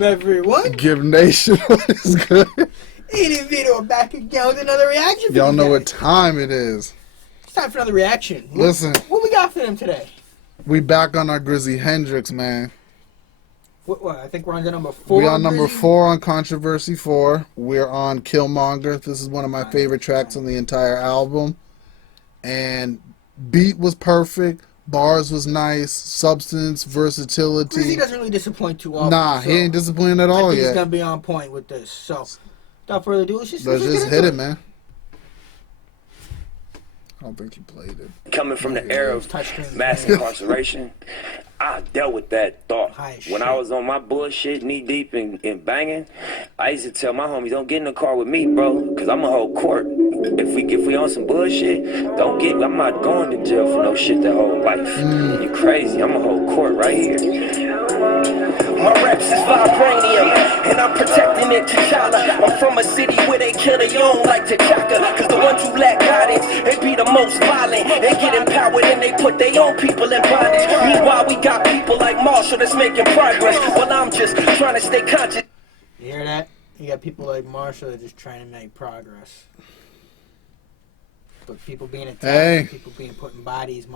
Welcome everyone. Givnation, what is good? Eating Vito, I'm back again with another reaction. Y'all know what time it is. It's time for another reaction. Listen. What we got for them today? We back on our Grizzy Hendrix, man. What? I think we're on the number 4. We're on number 4 on Controversy 4. We're on Kilmonger. This is one of my favorite tracks on the entire album. And beat was perfect. Bars was nice. Substance, versatility. Grizzy doesn't really disappoint too often. Nah, he ain't disappointing at all yet. He's going to be on point with this. So, without further ado, let's just hit it, man. I don't think he played it. Coming from the era of mass incarceration, I dealt with that thought. When I was on my bullshit, knee deep in banging, I used to tell my homies, don't get in the car with me, bro, because I'm going to hold court. If we on some bullshit, I'm not going to jail for no shit that whole life. You crazy, I'm going to hold court right here. My raps is vibranium, and I'm protecting it, T'Challa. I'm from a city where they kill their own like T'Chaka, because the ones who lack guidance, they be the most violent. They get empowered and they put their own people in bondage. Meanwhile, we got people like Marshall that's making progress, while I'm just trying to stay conscious. You hear that? You got people like Marshall that are just trying to make progress. But people being attacked, people being put in bodies,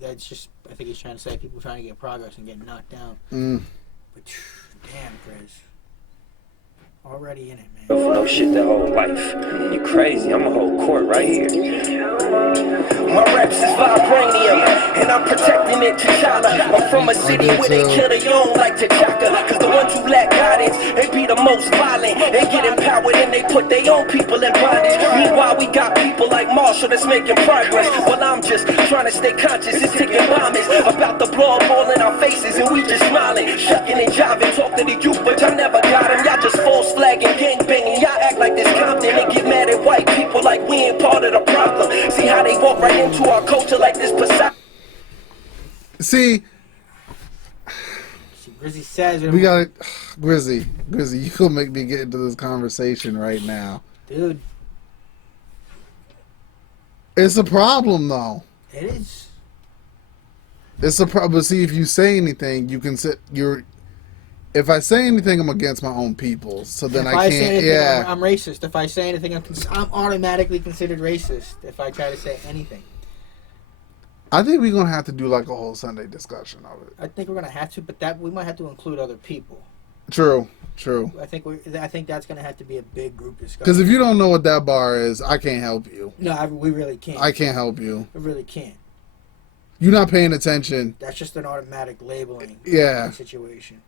that's just, I think he's trying to say people trying to get progress and get knocked down. But damn, Grizz. Already in it, man. For no shit that whole life. You crazy, I'm going to hold court right here. My raps is vibranium, and I'm protecting it, T'Challa. I'm from a city where they kill their own like T'Chaka, because the ones who lack guidance, they be the most violent. They get empowered and they put their own people in bondage. Meanwhile, we got people like Marshall that's making progress, while I'm just trying to stay conscious. It's ticking bombers about to blow up all in our faces, and we just smiling, shucking and jiving, talk to the youth, but y'all never got them. Y'all just false flagging, gang banging. Y'all act like this Compton and get mad at white people like we ain't part of the problem. See how they walk right into our culture like this Poseidon. See, Grizzy says we got it. Grizzy, you gonna make me get into this conversation right now, dude. It's a problem, though. It is. It's a problem. See, if you say anything, you can sit. If I say anything, I'm against my own people. So then I can't. Yeah, I'm racist. If I say anything, I'm automatically considered racist. If I try to say anything. I think we're gonna have to do like a whole Sunday discussion of it. I think we're gonna have to, but we might have to include other people. True. I think that's gonna have to be a big group discussion. Because if you don't know what that bar is, I can't help you. No, we really can't. I can't help you. We really can't. You're not paying attention. That's just an automatic labeling. Yeah. Situation.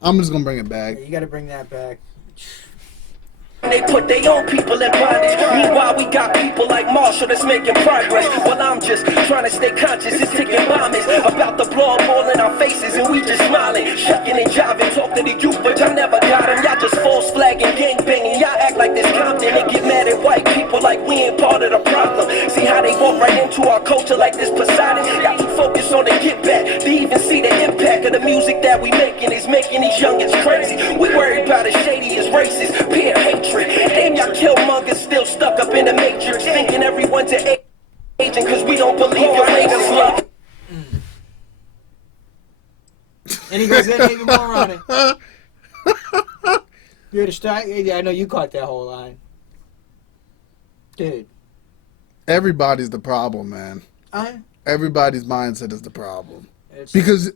I'm just gonna bring it back. Yeah, you got to bring that back. They put their own people in bondage. Meanwhile, we got people like Marshall that's making progress, while I'm just trying to stay conscious. It's ticking bombers about to blow up all in our faces, and we just smiling, shucking and jiving, talk to the youth, but y'all never got them. Y'all just false flagging, gang banging. Y'all act like this Compton and get mad at white people like we ain't part of the problem. See how they walk right into our culture like this Poseidon. Y'all too focused on the get back to even see the impact of the music that we making is making these youngins crazy. We worried about as shady as racist, peer hatred. Damn, y'all Killmongers still stuck up in the matrix, thinking everyone's an agent because we don't believe your niggas love. And he goes in even more on it. You're the start. Yeah, I know you caught that whole line, dude. Everybody's the problem, man. Everybody's mindset is the problem. Because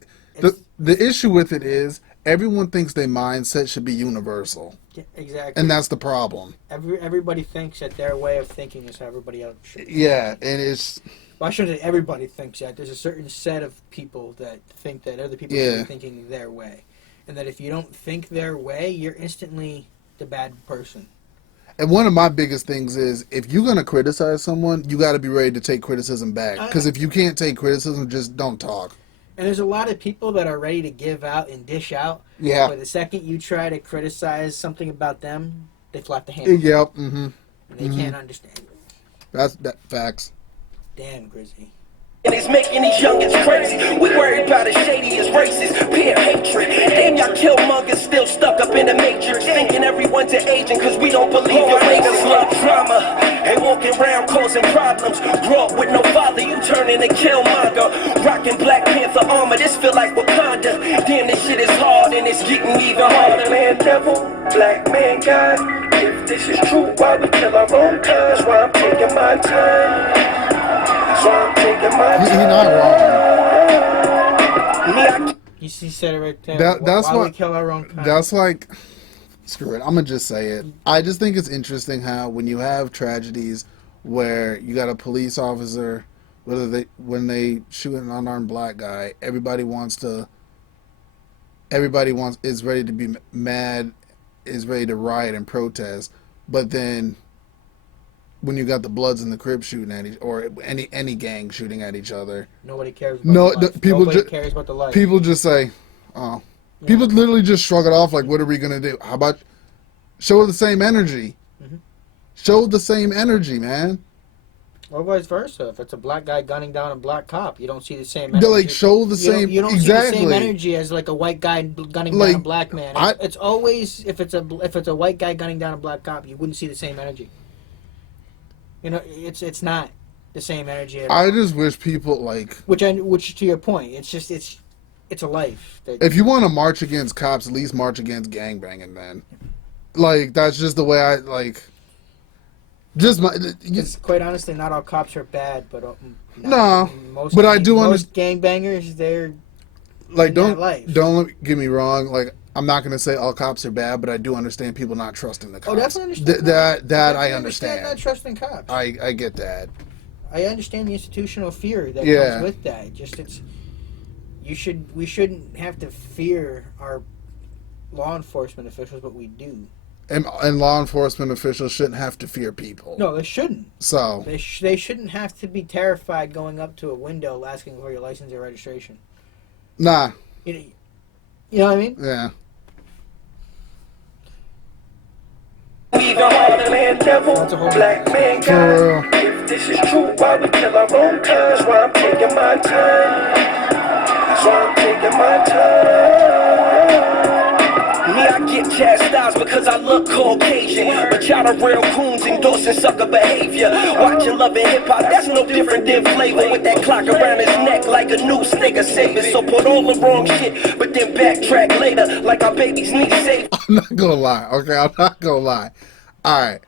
the issue with it is everyone thinks their mindset should be universal. Yeah, exactly. And that's the problem. Everybody thinks that their way of thinking is how everybody else should. Yeah, and it's... Well, I shouldn't say everybody thinks that. There's a certain set of people that think that other people are thinking their way. And that if you don't think their way, you're instantly the bad person. And one of my biggest things is, if you're going to criticize someone, you got to be ready to take criticism back. Because if you can't take criticism, just don't talk. And there's a lot of people that are ready to give out and dish out. Yeah. But the second you try to criticize something about them, they flap the handle. Yep. Mm-hmm. And they can't understand. That's facts. Damn, Grizzy. And it's making these youngins crazy. We worried about as shady as racist, peer hatred. Damn, y'all Killmongers still stuck up in the matrix, thinking everyone's an agent because we don't believe your niggas love drama and walking around causing problems. Grew up with no father, you turning to Killmonger. Rocking Black Panther armor, this feel like Wakanda. Damn, this shit is hard and it's getting even harder. Man devil, black man God. If this is true, why we kill our own kind? That's why I'm taking my time. That's why I'm taking my time. He's not wrong. He said it right there. That's why we kill our own kind. That's like, screw it. I'm gonna just say it. I just think it's interesting how when you have tragedies where you got a police officer, when they shoot an unarmed black guy, everybody is ready to be mad, is ready to riot and protest, but then when you got the Bloods and the Crips shooting at or any gang shooting at each other, nobody cares about the life. Nobody cares about the life. People just say, oh. Yeah. People literally just shrug it off like, what are we going to do? How about show the same energy? Mm-hmm. Show the same energy, man. Or vice versa. If it's a black guy gunning down a black cop, you don't see the same energy. Like, show the same... You don't exactly. see the same energy as like a white guy gunning down a black man. It's always... If it's a white guy gunning down a black cop, you wouldn't see the same energy. You know, it's not the same energy. I just wish people like... Which to your point, it's a life. If you want to march against cops, at least march against gangbanging, man. Like, that's just the way I, like... It's quite honestly, not all cops are bad, but... most gangbangers, they're... Like, don't get me wrong, like... I'm not going to say all cops are bad, but I do understand people not trusting the cops. Oh, definitely understand that I understand. Not trusting cops. I get that. I understand the institutional fear that comes with that. We shouldn't have to fear our law enforcement officials, but we do. And law enforcement officials shouldn't have to fear people. No, they shouldn't. So they shouldn't have to be terrified going up to a window asking for your license or registration. Nah. You know what I mean? Yeah. That's a whole black man God. If this is true, why we kill our own kind? That's why I'm taking my time. That's why I'm taking my time. Me, I get chastised because I look Caucasian, but y'all the real coons endorsing sucker behavior. Watching Love and Hip Hop, that's no different than Flavor with that clock around his neck like a noose nigga saving. So put all the wrong shit, but then backtrack later like our babies need saving. I'm not gonna lie, okay? I'm not gonna lie. All right,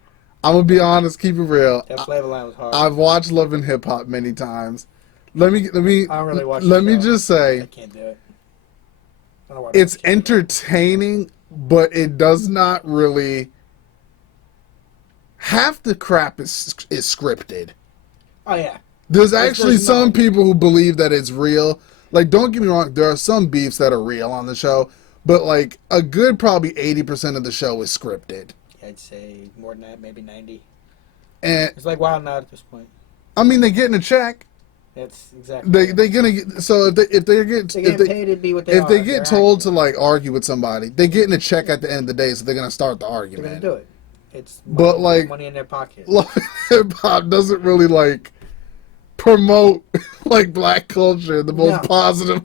I'm gonna be honest, keep it real. That Flavor line was hard. I've watched Love and Hip Hop many times. Let me. I don't really watch. Let me just say, I can't do it. It's entertaining, but it does not really. Half the crap is scripted. Oh yeah. There's actually some people who believe that it's real. Like, don't get me wrong, there are some beefs that are real on the show, but like a good probably 80% of the show is scripted. I'd say more than that, maybe 90. And it's like Wild 'N Out at this point. I mean, they're getting a check. That's exactly. They're gonna get, so if they paid to be what they are. If they get told to like argue with somebody, they're getting a check at the end of the day, so they're gonna start the argument. They're gonna do it. It's but like money in their pocket. Hip hop doesn't really like promote like black culture in the most positive.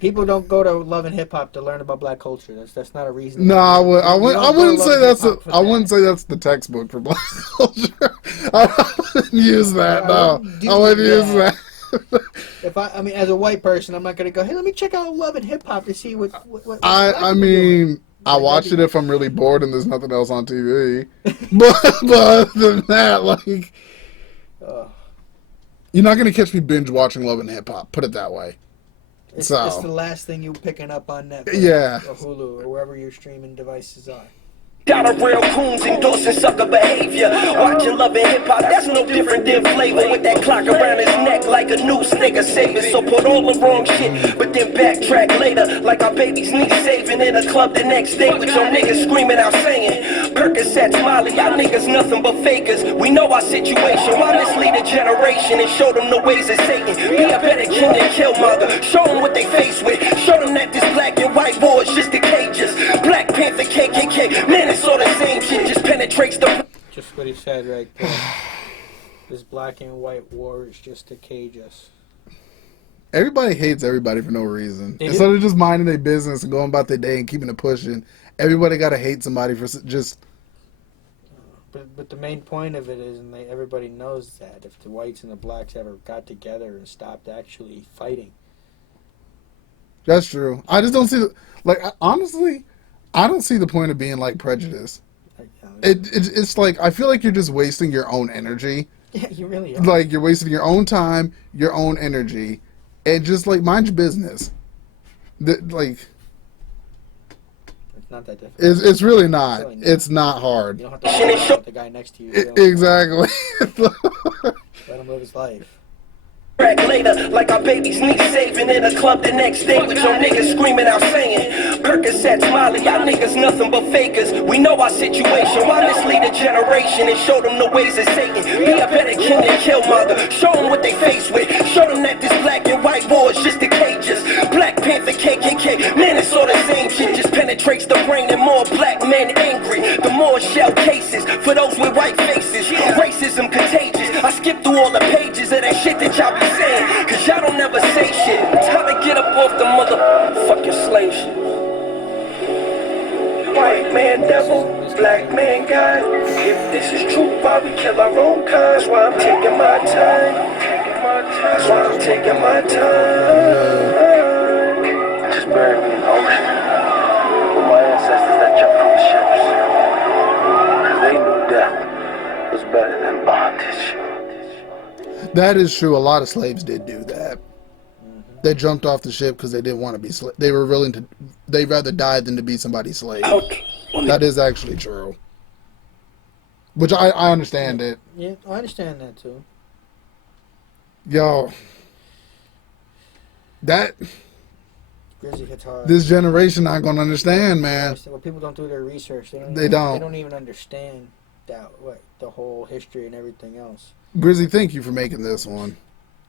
People don't go to Love and Hip Hop to learn about black culture. That's not a reason. No, I wouldn't say that's I wouldn't say that's the textbook for black culture. I wouldn't use that. No, I wouldn't use that. I mean, as a white person, I'm not gonna go. Hey, let me check out Love and Hip Hop to see what I mean, I watch it if I'm really bored and there's nothing else on TV. but other than that, like, you're not gonna catch me binge watching Love and Hip Hop. Put it that way. It's the last thing you're picking up on Netflix or Hulu or wherever your streaming devices are. Got a real coons endorsing sucker behavior. Watching Love and Hip Hop, that's no different than Flavor with that clock around his neck like a noose nigga saving. So put all the wrong shit, but then backtrack later like our babies need saving. In a club the next day with your niggas screaming out saying Percocets, Molly, y'all niggas nothing but fakers. We know our situation, why mislead a generation and show them the ways of Satan. Be a better king than Kilmonger, show them what they face with. Show them that this black and white war is just the cages. Black Panther, KKK, man, it's all the same shit, just penetrates the... Just what he said right there. This black and white war is just to cage us. Everybody hates everybody for no reason. Instead of just minding their business and going about their day and keeping it pushing, everybody got to hate somebody for just... But the main point of it is, and everybody knows that, if the whites and the blacks ever got together and stopped actually fighting, That's true. I just don't see honestly, I don't see the point of being like prejudiced. It's like I feel like you're just wasting your own energy. Yeah, you really are. Like you're wasting your own time, your own energy, and just like mind your business. Like It's not that difficult. it's really not. It's really not. It's not hard. You don't have to worry about the guy next to you. Exactly. Let him live his life. Later, like our babies need saving in a club the next day with your niggas screaming out saying Percocet, Molly, y'all niggas nothing but fakers. We know our situation, why mislead a generation and show them the ways of Satan? Be a better king than Kilmonger, show them what they face with. Show them that this black and white war is just the cages. Black Panther, KKK, man it's all the same shit. Just penetrates the brain and more black men angry. The more shell cases for those with white faces. Racism contagious, I skip through all the pages of that shit that y'all be saying, cause y'all don't never say shit. Time to get up off the motherfucking slave shit. White man devil, black man God. If this is true, why we kill our own kind? That's why I'm taking my time. That's why I'm taking my time. Just bury me in the ocean with my ancestors that jumped from the ships. Cause they knew death was better than bondage. That is true. A lot of slaves did do that. They jumped off the ship because they didn't want to be slaves. They were willing to. They rather died than to be somebody's slave. That is actually true. Which I understand it. Yeah, I understand that too. Yo, that Grizzy hits hard. this generation not gonna understand, man. Well, people don't do their research. They They They don't. don't even understand the whole history and everything else. Grizzy, thank you for making this one.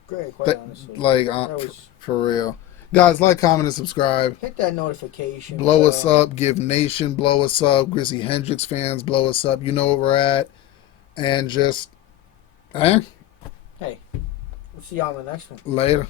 Great, quite honestly. Like, That was- for real. Guys, like, comment, and subscribe. hit that notification. Blow us up. Give Nation, blow us up. Grizzy Hendrix fans, blow us up. You know where we're at. And just, Hey, we'll see y'all in the next one. later.